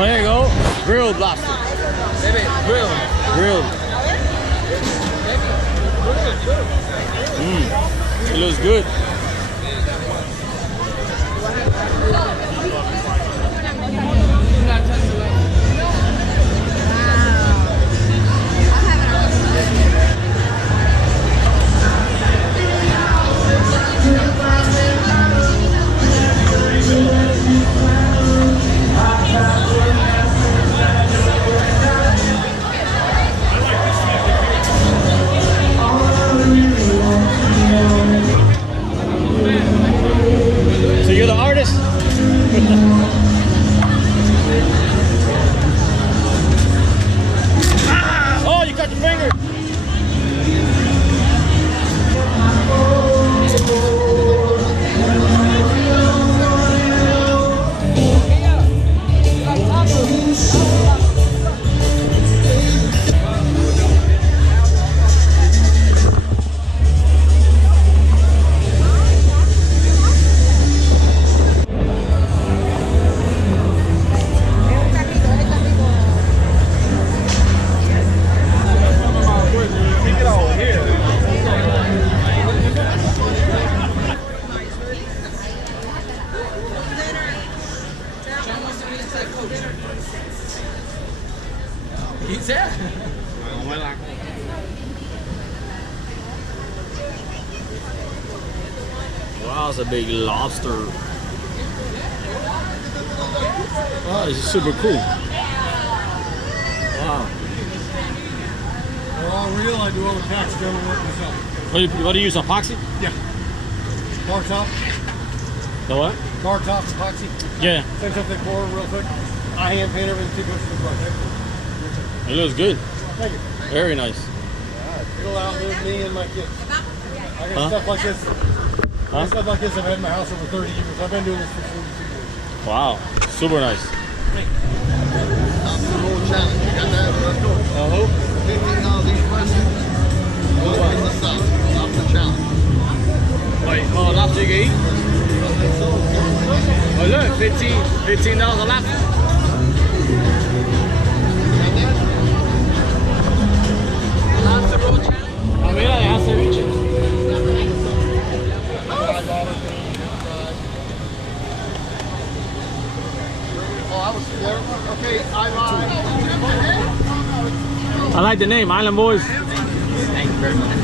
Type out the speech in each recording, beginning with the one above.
Oh, there you go. Grilled lobster. Grilled. It looks good. So you're the artist? Oh, you cut your finger. Wow, it's a big lobster. Wow, this is super cool. Wow. They're all real. I do all the tax general work myself. What do you use, epoxy? Yeah. Bar top. The what? Bar top epoxy. Yeah. Same stuff they pour real quick. I hand paint everything too much to the brush. It looks good. Thank you. Very nice. It'll outlive me and my kids. I got stuff like this. Stuff like this I've had in my house over 30 years. I've been doing this for 42 years. Wow. Super nice. Lobster roll challenge. You got that? Let's go. $15 each person. Go in the south. Lobster challenge. Wait, lobster you can eat? Oh look, $15 a lobster. Lobster roll challenge. Ah, mira, deja ceviche. Oh, I was there. Okay, I I like the name, Island Boys. Thank you very much.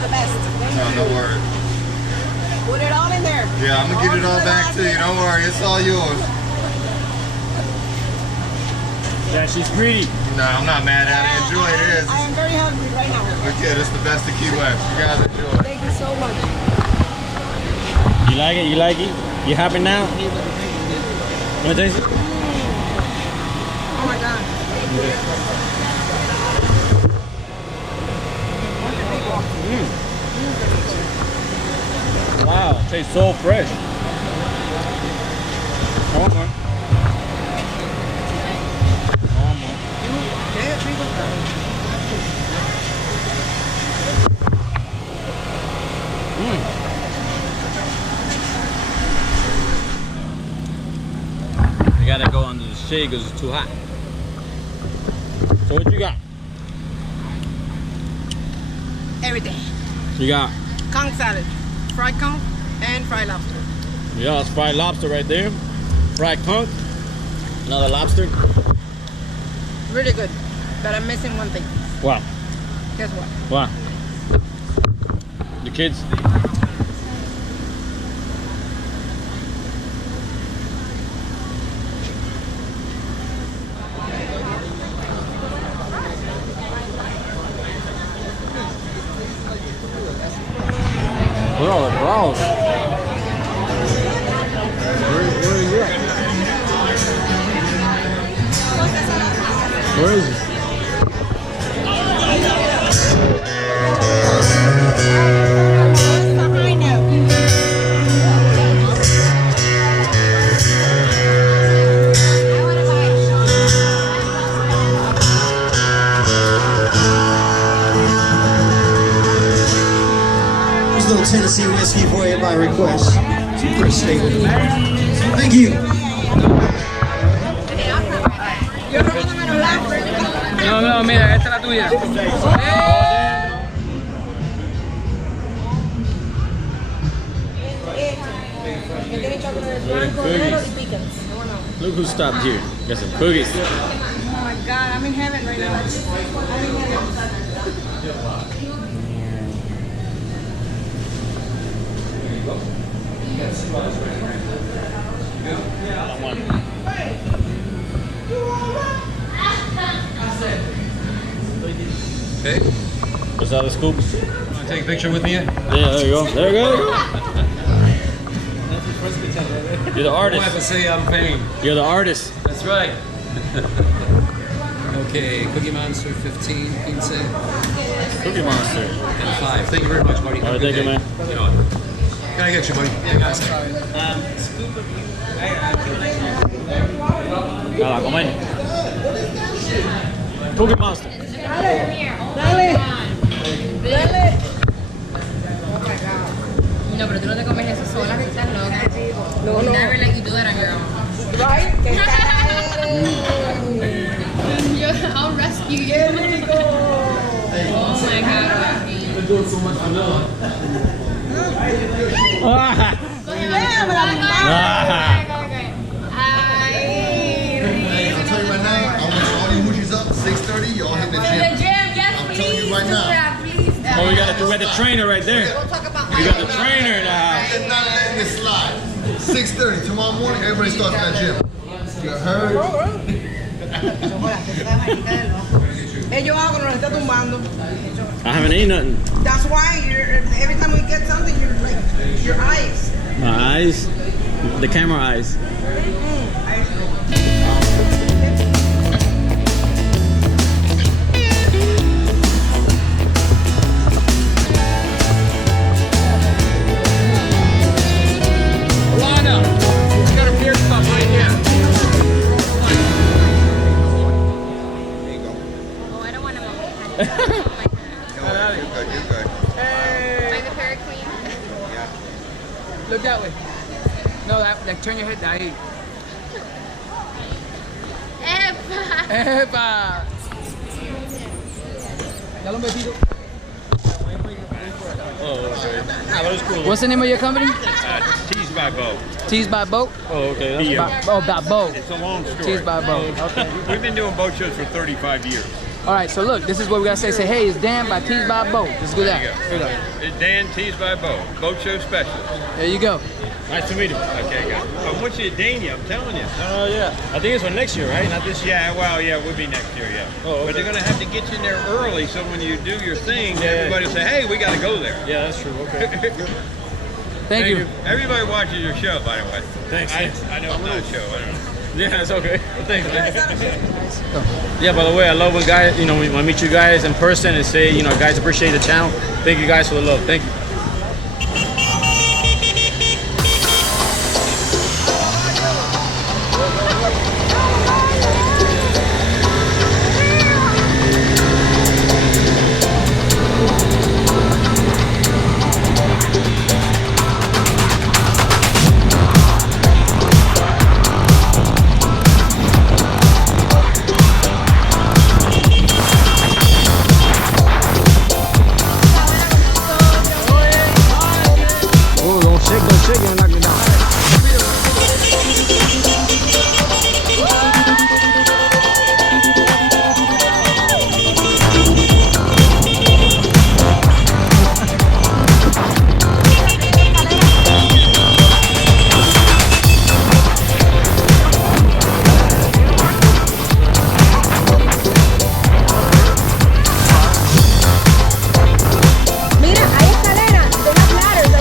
The best. No worries. Put it all in there. Yeah, I'm gonna get it all back to you. Don't worry, it's all yours. Yeah, she's greedy. No, I'm not mad at it. Enjoy it. It is. I am very hungry right now. Okay, this is the best of Key West. You guys enjoy. Thank you so much. You like it? You like it? You happy now? Wanna taste it? Oh my God. Wow, it tastes so fresh. Come on, man. You gotta go under the shade because it's too hot. So what you got? Everything. You got, Conch salad, fried conch, and fried lobster. yeah, it's fried lobster right there. Fried conch, another lobster. Really good. But I'm missing one thing. Wow. Guess what? Wow. The kids. Look at all the bras. Where is he at? Where is he? The little Tennessee whiskey for you by request. Appreciate it. Thank you. No, mira, esta es la tuya. Look who stopped here. Got some cookies. Oh my God, I'm in heaven right now. I'm in heaven. Hey, What's that, the scoop? want to take a picture with me? Yeah, there you go. There you go. You're the I have to artist. say I'm paying. You're the artist. That's right. Okay, Cookie Monster 15, pizza, Cookie Monster. and 5. Thank you very much, buddy. All right, thank you, man. You know, can I get you, buddy? Yeah, guys. Nada, comer. Cookie Monster. No, pero tú no te comes eso sola, que estás loca. No. Never let you do that on your own. Right? I'll rescue you. Oh my God, Rocky. Ah. I'll tell you right now, I want all you hoochies up, 6:30, y'all hit the gym. I'm telling you right now. Oh, we got the trainer right there. We got the trainer in the house. I'm not letting this slide. 6:30, tomorrow morning, everybody starts in that gym. You heard? Ellos hago nos está tumbando. I haven't eaten nothing. That's why every time we get something, you're like, your eyes. My eyes, the camera eyes. Lana, you got a beer cup right here. Oh, I don't want to move. You're good. Am I the fairy queen? Look that way. No, like turn your head that way. Epa. Dale un besito. Oh, okay. That was cool. What's the name of your company? Teased by Bo. Teased by Boat? Oh, okay. That's By Boat. It's a long story. Teased by Boat. Okay. We've been doing boat shows for 35 years. All right, so look, this is what we gotta say. Say, hey, it's Dan by Teased by Boat. Let's do There that. you Here we go. It's Dan Teased by Bo, boat show specialist. There you go. nice to meet you. Okay, guys. I want you to Dania, I'm telling you. Oh, yeah. I think it's for next year, right? Not this year. Yeah, well, yeah, it would be next year, yeah. Oh, okay. But they're going to have to get you in there early so when you do your thing, Yeah. everybody will say, hey, we got to go there. Yeah, that's true. Okay. Thank you. Everybody watches your show, by the way. Thanks. I know it's not a show, I don't know. Yeah, it's okay. Thanks, man. Yeah, by the way, I love when guys, when I meet you guys in person and say, guys appreciate the channel. Thank you guys for the love. Thank you.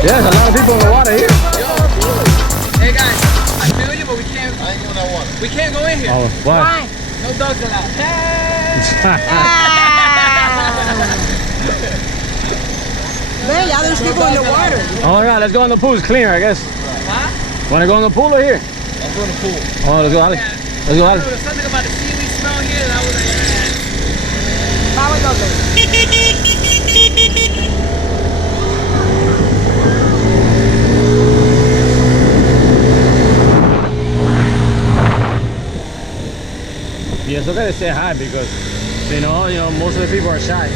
There's a lot of people in the water here. Hey guys, I feel you, but we can't. I ain't doing that water. We can't go in here. Oh, why? No dogs allowed. Man, y'all there's people in the water. Oh my God, let's go in the pool. It's cleaner, I guess. Huh? Want to go in the pool or here? Let's go in the pool. Oh, let's go, Ali. Yeah. Let's go, Ali. There was something about the seaweed smell here, and I was like, Vamos entonces. it's okay to say hi because you know most of the people are shy.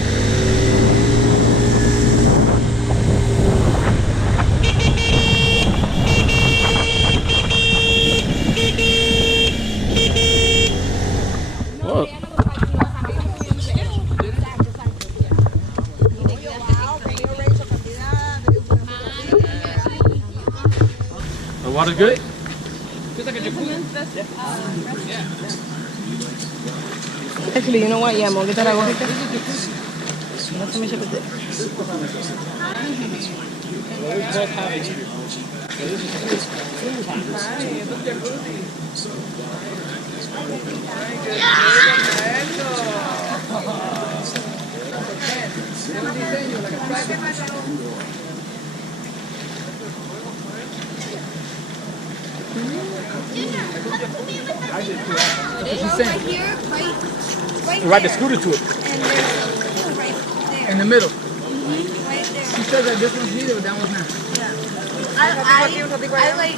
Whoa. The water's good? Actually, you know what? Yeah, I'm gonna get that agua. That's me chip it. You ride the scooter to it. In the middle. She said that this one's neither, but that one's not. I like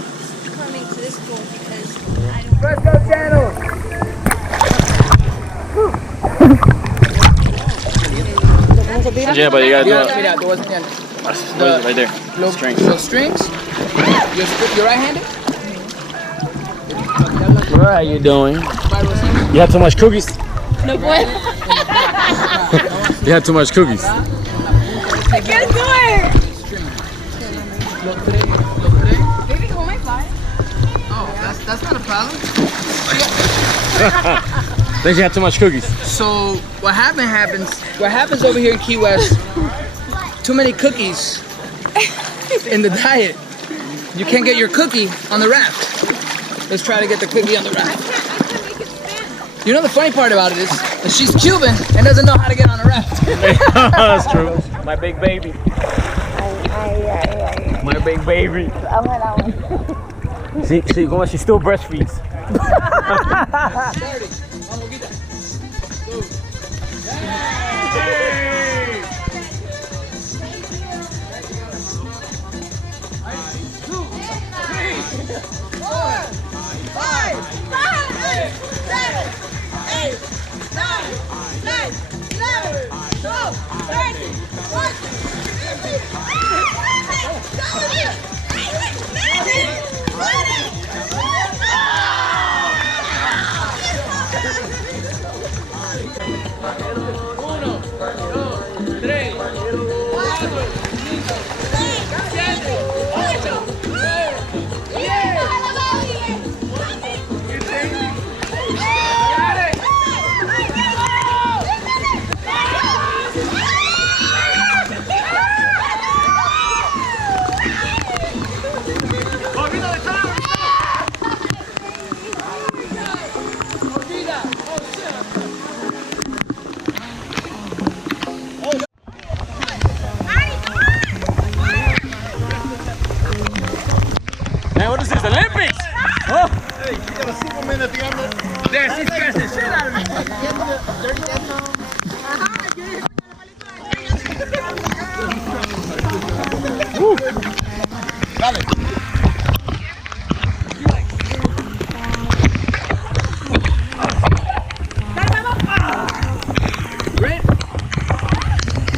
coming to this school because I don't. Fresco Channel. Yeah, but you gotta do it. Mira, te voy a enseñar. Right there. Strings. Los strings. You're right-handed? What are you doing? You had too much cookies. No puedo. You had too much cookies. I can't do it. Baby, hold my fly. Oh, that's not a problem. Think you had too much cookies. So what happens over here in Key West, too many cookies in the diet. You can't get your cookie on the raft. Let's try to get the cookie on the raft. You know the funny part about it is that she's Cuban and doesn't know how to get on a raft. That's true. My big baby. My big baby. See, she still breastfeeds. Man, what is this? Olympics? Oh! Hey, you got a Superman at the end there? There, she scares the shit out of me. Dale.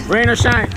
Rain or shine?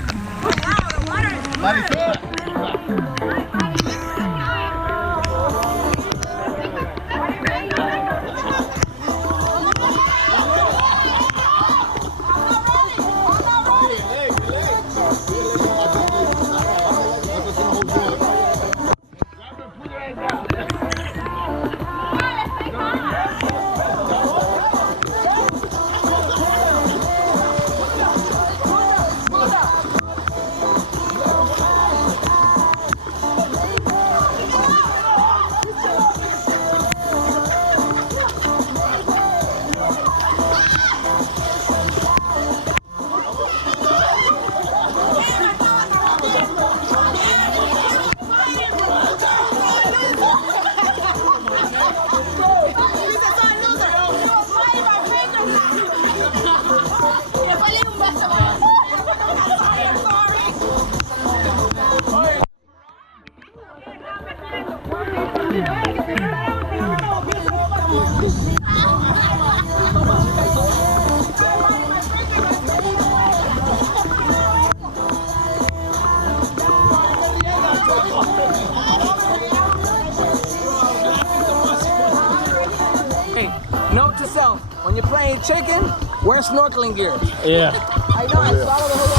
Hey, note to self: when you're playing chicken, wear snorkeling gear. Yeah. I know. I swallowed the whole.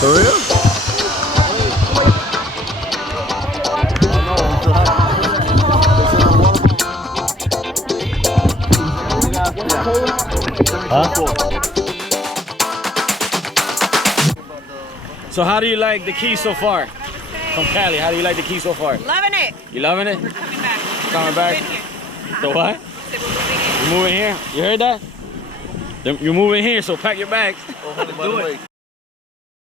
For real? So how do you like the key so far? From Cali, how do you like the key so far? Loving it. You loving it? We're coming back. Coming back? The what? You're moving here? You heard that? You're moving here, so pack your bags. Oh, honey, by the way,